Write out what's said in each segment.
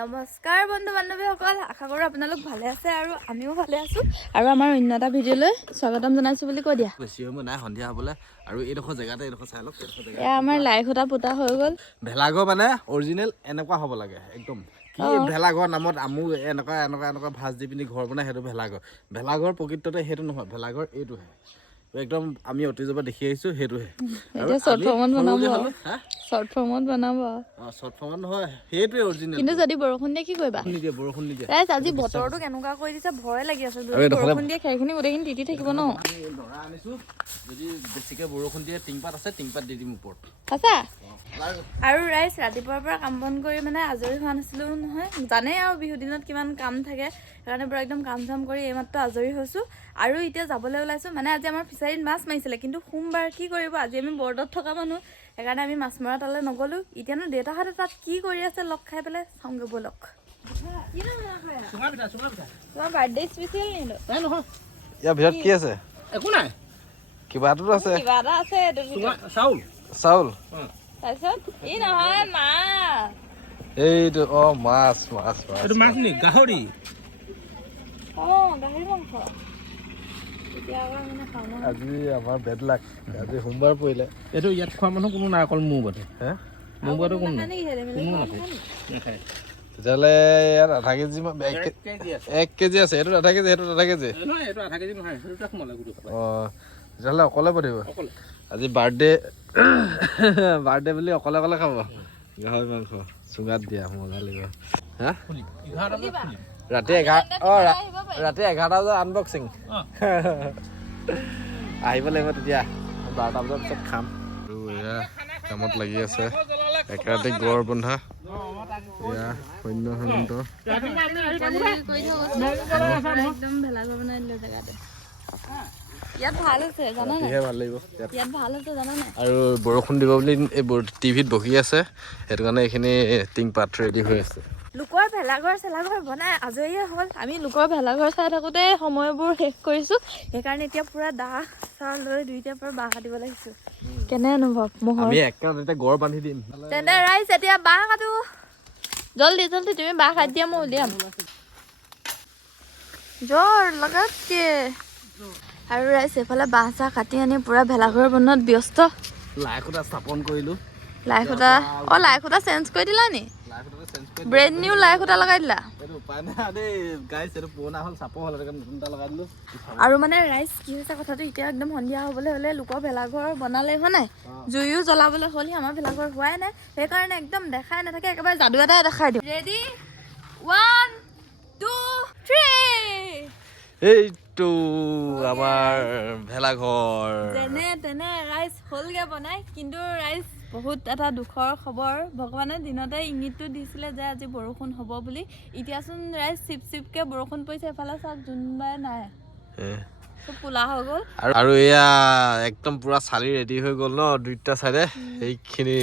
নমস্কাৰ বন্ধু বান্ধৱীসকল, আশা কৰোঁ আপোনালোক ভালে আছে আৰু আমিও ভালে আছোঁ। আৰু আমাৰ অন্য এটা ভিডিঅ'লৈ স্বাগতম জনাইছোঁ বুলি কৈ দিয়া। বেছি সময় নাই, সন্ধিয়া হ'বলৈ। আৰু এইডোখৰ জেগাতে এইডোখৰ চাই লওক। এয়া আমাৰ লাই খুটা পোতা হৈ গ'ল। ভেলাঘৰ মানে অৰিজিনেল এনেকুৱা হ'ব লাগে একদম। কি ভেলাঘৰ নামত আমো এনেকুৱা ভাজ দি পিনি ঘৰ বনাই, সেইটো ভেলাঘৰ। ভেলাঘৰ প্ৰকৃততে সেইটো নহয়, ভেলাঘৰ এইটোহে একদম আমি অতীজৰ পৰা দেখি আহিছোঁ, সেইটোহে। এতিয়া শ্বৰ্ট ফৰ্মত বনাব, শ্বৰ্ট ফৰ্মত বনাব। শ্বৰ্ট ফৰ্মত নহয়, সেইটোৱে অৰিজিনেল। কিন্তু যদি বৰষুণ দিয়ে কি কৰিবা? বৰষুণ নিদিয়ে। ৰাইজ আজি বতৰটো কেনেকুৱা কৰি দিছে, ভয় লাগি আছে। যদি বৰষুণ দিয়ে খেৰখিনি গোটেইখিনি তিতি থাকিব ন। দৰা আনিছোঁ, যদি বেছিকৈ বৰষুণ দিয়ে টিংপাত আছে, টিংপাত দি দিম ওপৰত। সঁচা? আৰু ৰাইজ ৰাতিপুৱাৰ পৰা কাম বন কৰি মানে আজৰি হোৱা নাছিলোঁ নহয়। জানেই আৰু বিহু দিনত কিমান কাম থাকে, সেইকাৰণে পুৰা একদম কাম চাম কৰি এইমাত্ৰ আজৰি হৈছোঁ। আৰু এতিয়া যাবলৈ ওলাইছোঁ। মানে আজি আমাৰ ফিচাৰীত মাছ মাৰিছিলে, কিন্তু সোমবাৰ কি কৰিব, আজি আমি বৰদত থকা মানুহ, সেইকাৰণে আমি মাছ মৰা তালৈ নগ'লোঁ। এতিয়ানো দেউতাহঁতে তাত কি কৰি আছে লগ খাই পেলাই চাওঁগৈ ব'লক। তোমাৰ বাৰ্থডে স্পেচিয়েল নিলো? নহয়, ইয়াৰ ভিতৰত কি আছে? একো নাই, কিবা এটা আছে। কিবা এটা আছে, চাউল চাউল। তাৰপিছত ই নহয় মাছ। এইটো মাছ মাছ মাছ। এইটো মাছ নি? গাহৰি? গাহৰি মাংস। আজি আমাৰ বেড লাক, আজি সোমবাৰ পৰিলে। এইটো ইয়াত খোৱা মানুহ কোনো নাই, অকল মোৰ বাদে। মোৰ বাদে কোনো নাই, কোনো নাখায়। তেতিয়াহ'লে ইয়াত আধা কেজি 1 কেজি আছে। এইটো আধা কেজি, সেইটো আধা কেজি। এইটো আধা কেজি নহয়, সেইটো সোমালে গোটেই। তেতিয়াহ'লে অকলে পৰিব আজি বাৰ্থডে বুলি অকলে খাব গাহৰি মাংস চুঙাত দিয়া, মজা লাগিব। হা ৰাতি 11টা বজাত আনবক্সিং আহিব লাগিব। তেতিয়া 12টা বজাৰ পিছত খাম। আৰু এয়া কামত লাগি আছে, একেৰাতি গড় বন্ধা। এয়া সৈন্য হেমন্ত ইয়াত ভাল হৈছে জানা নাই? ভাল লাগিব ইয়াত ভাল হৈছে জানা নাই? আৰু বৰষুণ দিব বুলি এই টিভিত বহি আছে, সেইটো কাৰণে এইখিনি টিংপাত ৰেডি হৈ আছে। লোকৰ ভেলাঘৰ চেলাঘৰ বনাই আজৰিয়ে হ'ল। আমি লোকৰ ভেলাঘৰ চাই থাকোঁতে সময়বোৰ শেষ কৰিছোঁ। সেইকাৰণে এতিয়া পুৰা দাহ চাহ লৈ দুইটাৰ পৰা বাঁহ কাটিব লাগিছোঁ। কেনে অনুভৱ মোহৰ? আমি একেৰাতে গড় বান্ধি দিম। তেন্তে ৰাইজ এতিয়া বাঁহ কাটো। জলদি জলদি তুমি বাঁহ কাটি দিয়া, মই উলিয়াম। জোৰ লগাতকে। আৰু ৰাইজ এইফালে বাঁহ চাহ কাটি আনি পুৰা ভেলাঘৰ বনোৱাত ব্যস্ত। লাই খুটা স্থাপন কৰিলোঁ। লাই খুটা চেঞ্জ কৰি দিলা নি? ব্ৰেণ্ড নিউ লাই খুটা লগাই দিলা? আৰু মানে ৰাইজ কি হৈছে কথাটো, এতিয়া একদম সন্ধিয়া হ'বলৈ হ'লে লোকৰ ভেলাঘৰ বনালে হয় নাই, জুইও জ্বলাবলৈ হ'লে আমাৰ ভেলাঘৰ হোৱাই নাই। সেইকাৰণে একদম দেখাই নাথাকে, একেবাৰে যাদু এটাই দেখাই দিওঁ। ৰেডি 1 2 3। এইটো আমাৰ ভেলাঘৰ যেনে তেনে ৰাইজ হ'লগে বনাই। কিন্তু ৰাইজ বহুত এটা দুখৰ খবৰ, ভগৱানে দিনতে ইংগিতটো দিছিলে যে আজি বৰষুণ হ'ব বুলি। এতিয়াচোন ৰাইজ চিপকে বৰষুণ পৰিছে। এফালে চাওক জোনবাই নাই, চব কোলা হৈ গ'ল। আৰু এয়া একদম পুৰা চালি ৰেডি হৈ গ'ল ন দুইটা চাইডে। সেইখিনি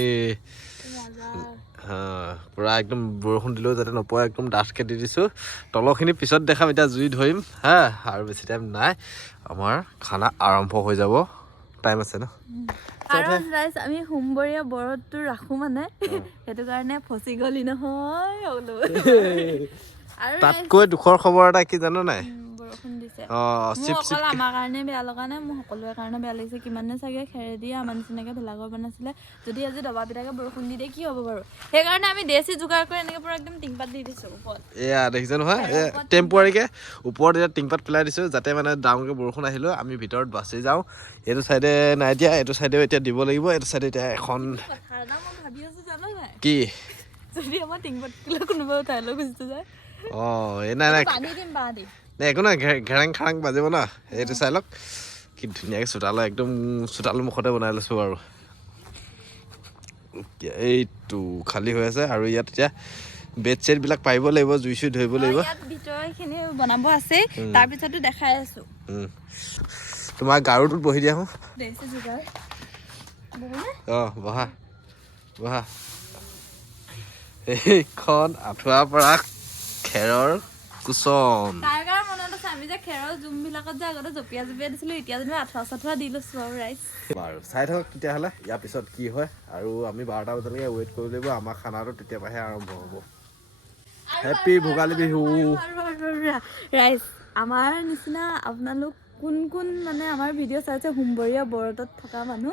পুৰা একদম বৰষুণ দিলেও যাতে নপৰে, একদম ডাঠকে দি দিছোঁ। তলৰখিনি পিছত দেখাম, এতিয়া জুই ধৰিম হা। আৰু বেছি টাইম নাই, আমাৰ খানা আৰম্ভ হৈ যাব, টাইম আছে ন। কাৰণ ৰাইজ আমি সোমবৰীয়া বৰতটো ৰাখোঁ মানে, সেইটো কাৰণে ফচি গ'লি নহয়। আৰু তাতকৈ দুখৰ খবৰ এটা কি জানো নাই? বৰষুণ দিছে। মোৰ অকল আমাৰ কাৰণে বেয়া লগা নাই, মোৰ সকলোৰে কাৰণে বেয়া লাগিছে। কিমানে চাগে খেৰেদি আমাৰ নিচিনাকে ভেলাঘৰ বনাইছিলে। যদি আজি দবা পিটাকে বৰষুণ দি দিয়ে কি হ'ব বাৰু? সেইকাৰণে আমি দেশী যোগাৰ কৰি এনেকে পুৰা একদম টিংপাত দি দিছোঁ ওপৰত। এয়া দেখিছে নহয়, টেম্পৰাৰীকে ওপৰত এতিয়া টিংপাত পেলাই দিছোঁ, যাতে মানে ডাঙৰকৈ বৰষুণ আহিলেও আমি ভিতৰত বাচি যাওঁ। এইটো চাইডে নাই দিয়া, এইটো চাইডেও এতিয়া দিব লাগিব। এইটো চাইডে এতিয়া এখন ভাবি আছোঁ জানো নাই, কি যদি আমাৰ টিংপাত কোনোবা উঠাই লৈ গুচি যায়। নাই বান্ধি দিম বাঁহ দি। একো নাই, ঘেৰাং খাৰাং বাজিব না। এইটো চাই লওক কি ধুনীয়াকৈ চোতালৰ একদম চোতালৰ মুখতে বনাই লৈছোঁ। আৰু এইটো খালী হৈ আছে, আৰু ইয়াত এতিয়া বেড চেটবিলাক পাৰিব লাগিব, জুই চুই ধৰিব লাগিব। ইয়াত ভিতৰখিনি বনাব আছে, তাৰপিছতো দেখাই আছোঁ। তোমাৰ গাৰুটোত বহি দিয়া হওঁ। দেশী যোগাৰ বহা বহা। এইখন আঁঠুৱাৰ পৰা খেৰৰ কুচন। টাইগাৰ মনত আছে, আমি যে খেৰৰ জুমবিলাকত যে আগতে জঁপিয়াই দিছিলোঁ, এতিয়া যেনিবা আঁঠুৱা চাঠুৱা দি লৈছোঁ আৰু ৰাইজ। বাৰু চাই থাকক তেতিয়াহ'লে ইয়াৰ পিছত কি হয়। আৰু আমি 12টা বজালৈকে ৱেইট কৰিব লাগিব, আমাৰ খানাটো তেতিয়াৰ পৰাহে আৰম্ভ হ'ব। হেপী ভোগালী বিহু। ৰাইজ আমাৰ নিচিনা আপোনালোক কোন কোন মানে আমাৰ ভিডিঅ' চাইছে সোমবৰীয়া ব্ৰতত থকা মানুহ,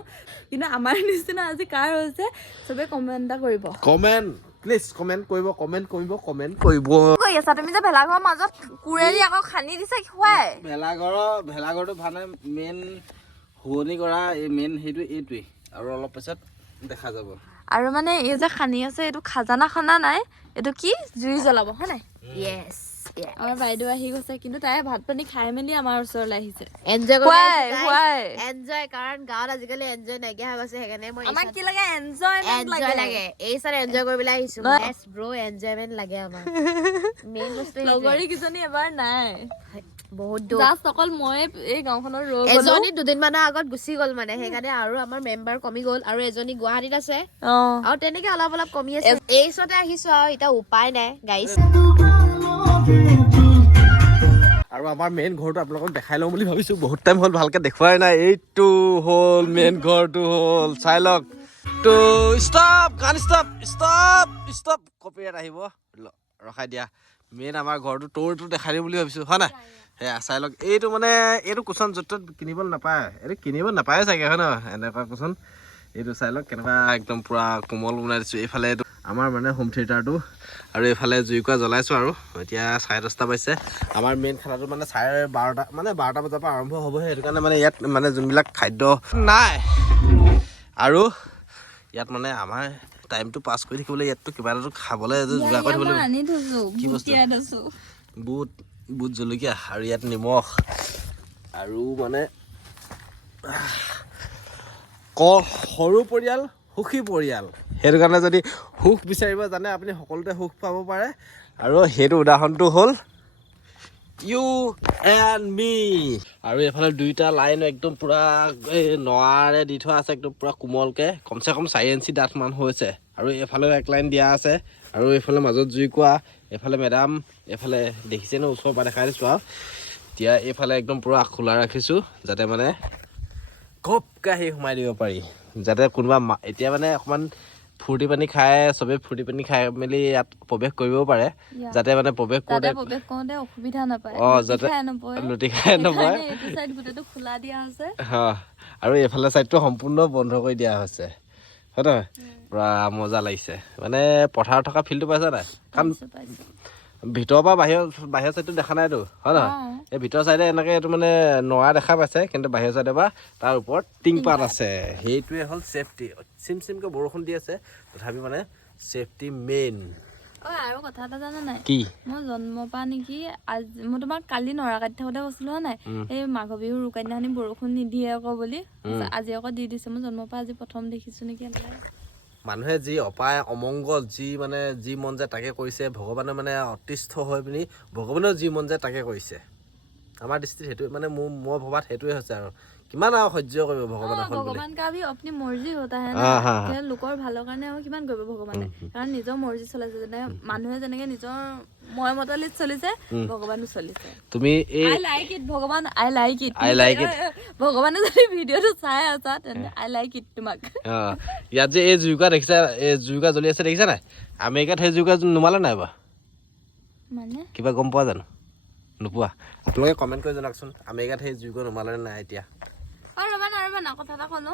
কিন্তু আমাৰ নিচিনা আজি কাৰ হৈছে চবে কমেণ্ট এটা কৰিব। কমেণ্ট প্লিজ কমেণ্ট কৰিব কৈ আছা তুমি যে ভেলাঘৰৰ মাজত কুৰেদি আকৌ খান্দি দিছে খুৱাই। ভেলাঘৰটো মানে মেইন শুৱনি কৰা এই মেইন সেইটো এইটোৱেই, আৰু অলপ পিছত দেখা যাব। আৰু মানে এই যে খান্দি আছে এইটো খাজানা খানা নাই, এইটো কি জুই জ্বলাব হয় নাই? য়েছ। আমাৰ বাইদেউ আহি গৈছে, কিন্তু তাই ভাত পানী খাই মেলি আমাৰ ওচৰলৈ আহিছে। এনজয় কাৰণ গাঁৱত আজিকালি এনজয় নাইকিয়া হৈ গৈছে, সেইকাৰণে মই আমাক কি লাগে এনজয়মেন্ট লাগে। এই চাই এনজয় কৰিবলৈ আহিছো। ইয়েছ ব্ৰো, এনজয়মেন্ট লাগে আমাক। মেইন বস্তু লগৰী কিজনী এবাৰ নাই, বহুত জাষ্ট অকল মই এই গাঁওখনৰ ৰৈ এজনী দুদিনমানৰ আগত গুচি গ'ল মানে, সেইকাৰণে আৰু আমাৰ মেম্বাৰ কমি গ'ল, আৰু এজনী গুৱাহাটীত আছে, আৰু তেনেকে অলপ অলপ কমি আছে। এই ওচৰতে আহিছো আৰু এতিয়া উপায় নাই গাইছ। আৰু আমাৰ মেইন ঘৰটো আপোনালোকক দেখাই লওঁ বুলি ভাবিছোঁ, বহুত টাইম হ'ল ভালকৈ দেখুৱাই নাই। এইটো হ'ল মেইন ঘৰটো হ'ল, চাই লওক। তো ষ্টপ গান ষ্টপ কপিৰাইট আহিব, ৰখাই দিয়া। মেইন আমাৰ ঘৰটো তোৰটো দেখাই দিম বুলি ভাবিছোঁ হয় নাই? সেয়া চাই লওক। এইটো মানে এইটো কুচন য'ত ত'ত কিনিব নাপায়, এইটো কিনিব নাপায় চাগে হয় নহয়? এনেকুৱা কুচন এইটো চাই লওক কেনেকুৱা একদম পূৰা কোমল বনাই দিছোঁ। এইফালে এইটো আমাৰ মানে হোম থিয়েটাৰটো, আৰু এইফালে জুইকুৰা জ্বলাইছোঁ। আৰু এতিয়া 10:30 বাজিছে। আমাৰ মেইন খানাটো মানে 12:30 মানে 12টা বজাৰ পৰা আৰম্ভ হ'বহে, সেইটো কাৰণে মানে ইয়াত মানে যোনবিলাক খাদ্য নাই, আৰু ইয়াত মানে আমাৰ টাইমটো পাছ কৰি থাকিবলৈ ইয়াততো কিবা এটা খাবলৈ যোগাৰ কৰি থ'ব লাগিব। কি বস্তু? বুট জলকীয়া, আৰু ইয়াত নিমখ, আৰু মানে সৰু পৰিয়াল সুখী পৰিয়াল, সেইটো কাৰণে যদি সুখ বিচাৰিব জানে আপুনি সকলোতে সুখ পাব পাৰে। আৰু সেইটো উদাহৰণটো হ'ল ইউ এণ্ড মি। আৰু এইফালে দুইটা লাইন একদম পূৰা এই নৱাৰে দি থোৱা আছে, একদম পূৰা কোমলকৈ, কমচে কম 4 ইঞ্চি ডাঠমান হৈছে। আৰু এইফালেও এক লাইন দিয়া আছে, আৰু এইফালে মাজত জুইকুৰা, এইফালে মেডাম, এইফালে দেখিছে ন ওচৰৰ পৰা দেখাই দিছোঁ। আৰু এতিয়া এইফালে একদম পূৰা খোলা ৰাখিছোঁ, যাতে মানে ঘপকৈ আহি সোমাই দিব পাৰি, যাতে কোনোবা এতিয়া মানে অকণমান ফূৰ্তি পানী খাই চবেই ফূৰ্তি পানী খাই মেলি ইয়াত প্ৰৱেশ কৰিবও পাৰে, যাতে মানে প্ৰৱেশ কৰোঁতে অসুবিধা নাপায়, যাতে লুটি খাই নপৰে। খোলা দিয়া হৈছে, আৰু এইফালে ছাইডটো সম্পূৰ্ণ বন্ধ কৰি দিয়া হৈছে হয় নহয়? পূৰা মজা লাগিছে, মানে পথাৰত থকা ফিল্ডটো পাইছা নাই? কাৰণ ভিতৰৰ পৰা বাহিৰৰ ছাইডটো দেখা নাইতো হয় নহয়? এই ভিতৰৰ ছাইডে এনেকৈ এইটো মানে নৰা দেখা পাইছে, কিন্তু বাহিৰৰ ছাইডে বা তাৰ ওপৰত টিংপাত আছে। সেইটোৱে হ'ল ছেফটি। চিমকৈ বৰষুণ দি আছে, তথাপি মানে ছেফটি মেইন। আৰু কথা এটা জানা নাই? কি? মই জন্ম পা নেকি আজি, মই তোমাক কালি নৰা কাটি থাকোঁতে কৈছিলো হয় নাই, এই মাঘ বিহুৰ উৰুকা দিনাখনি বৰষুণ নিদিয়ে আকৌ বুলি, আজি আকৌ দি দিছে। মই জন্ম পা আজি প্ৰথম দেখিছো নেকি এনেকৈ। মানুহে যি অপায় অমংগল মানে যি মন যায় তাকে কৰিছে, ভগৱানে মানে অতিষ্ঠ হৈ পিনি ভগৱানেও যি মন যায় তাকে কৰিছে। আমাৰ দৃষ্টিত সেইটোৱে মানে মই ভবাত সেইটোৱে হৈছে। আৰু কিমান আৰু সহ্য কৰিব ভগৱান কা ভি আপনি মৰ্জি হতা হে না, লোকৰ ভালৰ কাৰণে আৰু কিমান কৰিব ভগৱানে, কাৰণ নিজৰ মৰ্জি চলাইছে। যেনে মানুহে যেনেকে নিজৰ মই মতলিত চলিছে, ভগৱানো চলিছে। তুমি আই লাইক ইট ভগৱান, আই লাইক ইট। ভগৱানে যদি ভিডিঅ'টো চাই আছা তেন্তে আই লাইক ইট তোমাক। ইয়াত যে এই জুইকুৰা দেখিছা, এই জুইকুৰা জ্বলি আছে দেখিছা নাই? আমেৰিকাত সেই জুইকুৰা নুমালে নাই বাৰু? মানে কিবা গম পোৱা জানো? নোপোৱা? আপোনালোকে কমেণ্ট কৰি জনাওকচোন, আমেৰিকাত সেই জুইকুৰা নুমালে নাই এতিয়া? ৰ'বা কথা এটা ক'লো,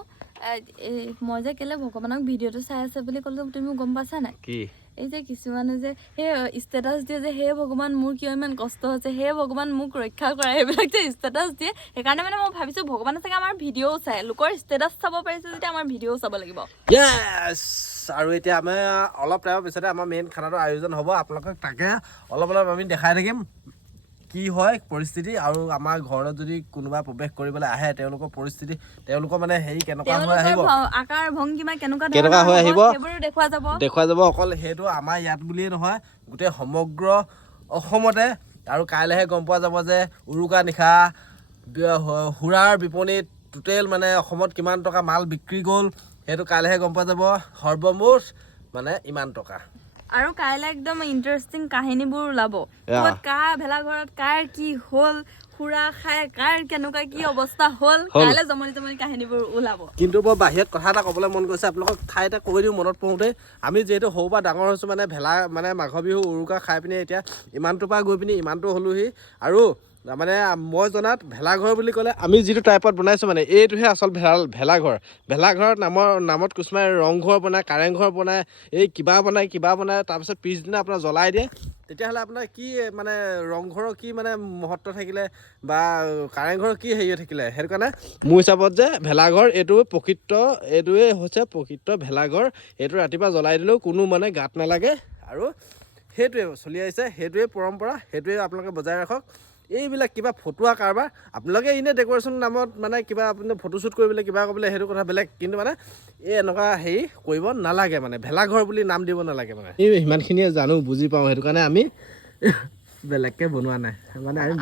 মই যে কেলে ভগৱানক ভিডিঅ'টো চাই আছে বুলি ক'লো তুমি গম পাইছা নাই? কি? এই যে কিছুমানে যে সেই ষ্টেটাছ দিয়ে যে হে ভগৱান মোৰ কিয় ইমান কষ্ট হৈছে, হে ভগৱান মোক ৰক্ষা কৰা, সেইবিলাক যে ষ্টেটাছ দিয়ে। সেইকাৰণে মানে মই ভাবিছোঁ ভগৱানে চাগে আমাৰ ভিডিঅ'ও চাই, লোকৰ ষ্টেটাছ চাব পাৰিছে যেতিয়া আমাৰ ভিডিঅ'ও চাব লাগিব। য়েছ। আৰু এতিয়া আমি অলপ টাইমৰ পিছতে আমাৰ মেইন খানাটো আয়োজন হ'ব, আপোনালোকক তাকে অলপ আমি দেখাই থাকিম কি হয় পৰিস্থিতি। আৰু আমাৰ ঘৰত যদি কোনোবা প্ৰৱেশ কৰিবলৈ আহে, তেওঁলোকৰ পৰিস্থিতি, তেওঁলোকৰ মানে হেৰি কেনেকুৱা হৈ আহিব, আকাৰ ভংগীমা কেনেকুৱা হৈ আহিব সেইবোৰো দেখুওৱা যাব। অকল সেইটো আমাৰ ইয়াত বুলিয়ে নহয়, গোটেই সমগ্ৰ অসমতে। আৰু কাইলৈহে গম পোৱা যাব যে উৰুকা নিশা সুৰাৰ বিপণীত টোটেল মানে অসমত কিমান টকা মাল বিক্ৰী গ'ল, সেইটো কাইলৈহে গম পোৱা যাব। সৰ্বমুঠ মানে ইমান টকা। আৰু কাইলৈ একদম ইণ্টাৰেষ্টিং কাহিনীবোৰ ওলাব, কাৰ ভেলাঘৰত কাৰ কি হ'ল, খুৰা খাই কাৰ কেনেকুৱা কি অৱস্থা হ'ল কাইলৈ জমনি জমনি কাহিনীবোৰ ওলাব। কিন্তু মই বাহিৰত কথা এটা ক'বলৈ মন গৈছে আপোনালোকক ঠাই এটা কৈ দিওঁ মনত পৰোঁতে আমি যিহেতু সৰু পৰা ডাঙৰ হৈছোঁ মানে ভেলা মানে মাঘ বিহু উৰুকা খাই পিনি এতিয়া ইমানটোৰ পৰা গৈ পিনি ইমানটো হ'লোহি আৰু মানে মই জনাত ভেলাঘৰ বুলি ক'লে আমি যিটো টাইপত বনাইছোঁ মানে এইটোহে আচল ভেলাঘৰ নামত কিছুমানে ৰংঘৰ বনায় কাৰেংঘৰ বনায় এই কিবা বনায় তাৰপিছত পিছদিনা আপোনাৰ জ্বলাই দিয়ে। তেতিয়াহ'লে আপোনাৰ কি মানে ৰংঘৰৰ কি মানে মহত্ব থাকিলে বা কাৰেংঘৰৰ কি হেৰি থাকিলে সেইটো কাৰণে মোৰ হিচাপত যে ভেলাঘৰ এইটোৱে হৈছে প্ৰকৃত ভেলাঘৰ। এইটো ৰাতিপুৱা জ্বলাই দিলেও কোনো মানে গাত নালাগে আৰু সেইটোৱে চলি আহিছে, সেইটোৱে পৰম্পৰা, সেইটোৱে আপোনালোকে বজাই ৰাখক। এইবিলাক কিবা ফটুৱা কাৰবাৰ আপোনালোকে এনেই ডেক'ৰেশ্যন নামত মানে কিবা আপুনি ফটোশ্বুট কৰিবলৈ কিবা কৰিবলৈ সেইটো কথা বেলেগ, কিন্তু মানে এই এনেকুৱা হেৰি কৰিব নালাগে মানে ভেলাঘৰ বুলি নাম দিব নালাগে মানে এই সিমানখিনিয়ে জানো বুজি পাওঁ সেইটো কাৰণে আমি বেলেগকৈ বনোৱা নাই মানে আমি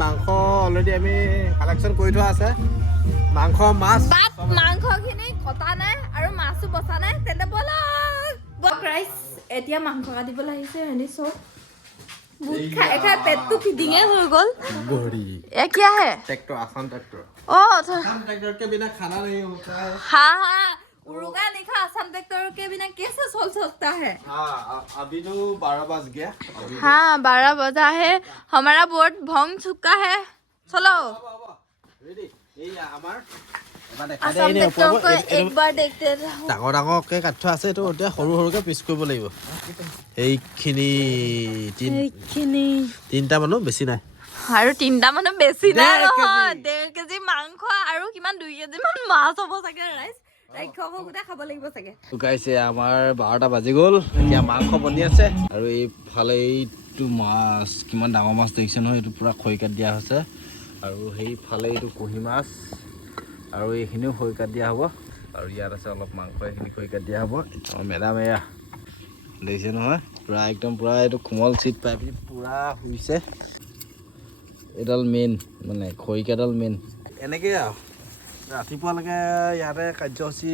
মাংস অলৰেডি আমি কালেকশ্যন কৰি থোৱা আছে। মাংস মাছ মাংসখিনি কটা নাই আৰু মাছো বচা নাই তেন্তে ব'লক ৰাইজ এতিয়া মাংস কাটিবলৈ আহিছে হেৰি চব বুট খাই খাই পেটটো ফিটিঙে হৈ গ'ল। এ কি আহে ट्रैक्टर आसान ट्रैक्टर आसान ट्रैक्टर के बिना खाना नहीं होता है। हाँ उरुगा लिखा आसान ट्रैक्टर के बिना कैसे चल सकता है। अभी तो 12 बज गया। हाँ 12 बजा है हमारा बोट भंग चुका है। चलो आसान ट्रैक्टर को एक बार देखते रहो। ডাঙৰ ডাঙৰকৈ কাটি থোৱা আছে এইটো এতিয়া সৰু সৰুকৈ পিচ কৰিব লাগিব। এইখিনি তিনিটা মানুহ বেছি নাই আৰু তিনিটা মানুহ বেছি নাই নহয় 1.5 কেজি মাংস আৰু কিমান 2 কেজি মান মাছ হ'ব চাগে ৰাইজ ৰাক্ষসকোটা খাব লাগিব চাগে। শুকাইছে আমাৰ 12টা বাজি গ'ল এতিয়া মাংস বনি আছে আৰু এইফালে এইটো মাছ কিমান ডাঙৰ মাছ দেখিছে নহয় এইটো পূৰা খৰিকাত দিয়া হৈছে আৰু সেইফালে এইটো কুঁহি মাছ আৰু এইখিনিও খৰিকাত দিয়া হ'ব আৰু ইয়াত আছে অলপ মাংস এইখিনি খৰিকাত দিয়া হ'ব। মেডাম এয়া দেখিছে নহয় পূৰা একদম পূৰা এইটো কোমল চিট পাই পিনি পূৰা শুইছে। এইডাল মেইন মানে খৰিকাডাল মেইন এনেকৈয়ে আৰু ৰাতিপুৱালৈকে ইয়াতে কাৰ্যসূচী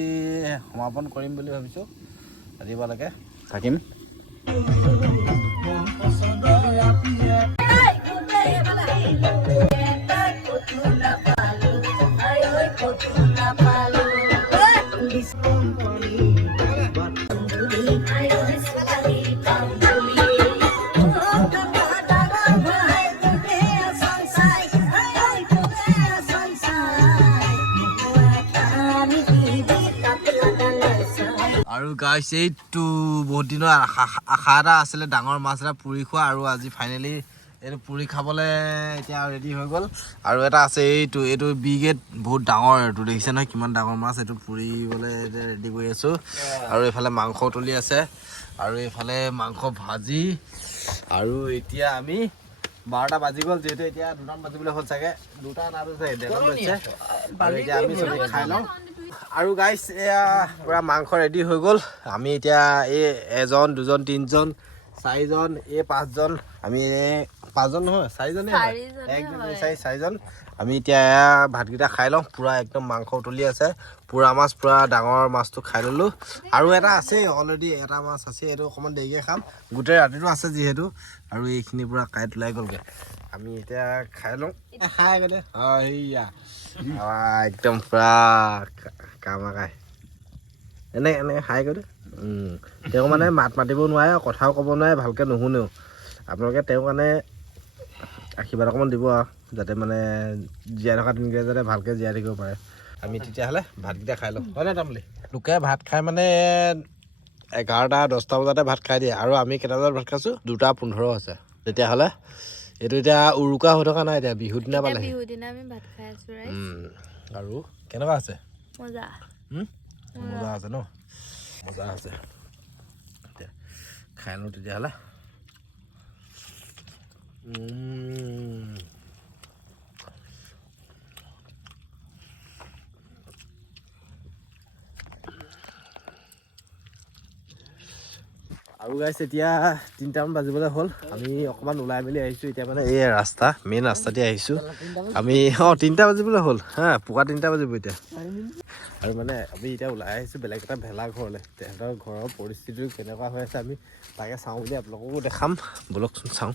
সমাপন কৰিম বুলি ভাবিছোঁ। ৰাতিপুৱালৈকে থাকিম। আৰু গাইছ এইটো বহুত দিনৰ আশা এটা আছিলে ডাঙৰ মাছ এটা পুৰি খোৱা আৰু আজি ফাইনেলি এইটো পুৰি খাবলৈ এতিয়া ৰেডি হৈ গ'ল। আৰু এটা আছে এইটো বিগেট বহুত ডাঙৰ এইটো দেখিছে নহয় কিমান ডাঙৰ মাছ এইটো পুৰিবলৈ এতিয়া ৰেডি কৰি আছোঁ। আৰু এইফালে মাংস তুলি আছে আৰু এইফালে মাংস ভাজি আৰু এতিয়া আমি 12টা বাজি গ'ল যিহেতু এতিয়া 2টামান বাজিবলৈ হ'ল চাগে 2টা নাবাজে 1:30 বাজিছে আৰু এতিয়া আমি চবেই খাই লওঁ। আৰু গাইছ এয়া পূৰা মাংস ৰেডি হৈ গ'ল। আমি এতিয়া এই 1 2 3 4 এই 5জন আমি 5জন নহয় 4জনে 1 2 3 4 4জন আমি এতিয়া ভাতকেইটা খাই লওঁ। পূৰা একদম মাংস উতলি আছে পুৰা মাছ পূৰা ডাঙৰ মাছটো খাই ল'লোঁ আৰু এটা আছে অলৰেডি এটা মাছ আছে এইটো অকণমান দেৰিকৈ খাম গোটেই ৰাতিটো আছে যিহেতু আৰু এইখিনি পূৰা কাঁইট ওলাই গ'লগৈ। আমি এতিয়া খাই লওঁ খাই গ'লে সেয়া একদম পূৰা কামাকাই এনেকৈ খাই গ'লে তেওঁ মানে মাত মাতিব নোৱাৰে কথাও ক'ব নোৱাৰে ভালকৈ নুশুনেও। আপোনালোকে তেওঁ কাৰণে আশীৰ্বাদ অকণমান দিব আৰু যাতে মানে জীয়াই থকা দিনকেইটা যাতে ভালকৈ জীয়াই থাকিব পাৰে। আমি তেতিয়াহ'লে ভাতকেইটা খাই লওঁ হয় নাই তামলি লোকে ভাত খাই মানে 11টা 10টা বজাতে ভাত খাই দিয়ে আৰু আমি কেইটা বজাত ভাত খাইছোঁ 2টা 15 হৈছে। তেতিয়াহ'লে এইটো এতিয়া উৰুকা হৈ থকা নাই এতিয়া বিহুৰ দিনা পালে বিহুৰ দিনা আমি ভাত খাই আছোঁ ৰাইজ। আৰু কেনেকুৱা আছে মজা মজা আছে ন মজা আছে এতিয়া খাই লওঁ তেতিয়াহ'লে আৰু গাইছ এতিয়া 3টামান বাজিবলৈ হ'ল আমি অকণমান ওলাই মেলি আহিছোঁ এতিয়া মানে এই ৰাস্তা মেইন ৰাস্তাতে আহিছোঁ আমি 3টা বাজিবলৈ হ'ল হা পুৱা 3টা বাজিব এতিয়া আৰু মানে আমি এতিয়া ওলাই আহিছোঁ বেলেগ এটা ভেলা ঘৰলৈ তেহেঁতৰ ঘৰৰ পৰিস্থিতিটো কেনেকুৱা হৈ আছে আমি তাকে চাওঁ বুলি আপোনালোককো দেখাম ব'লকচোন চাওঁ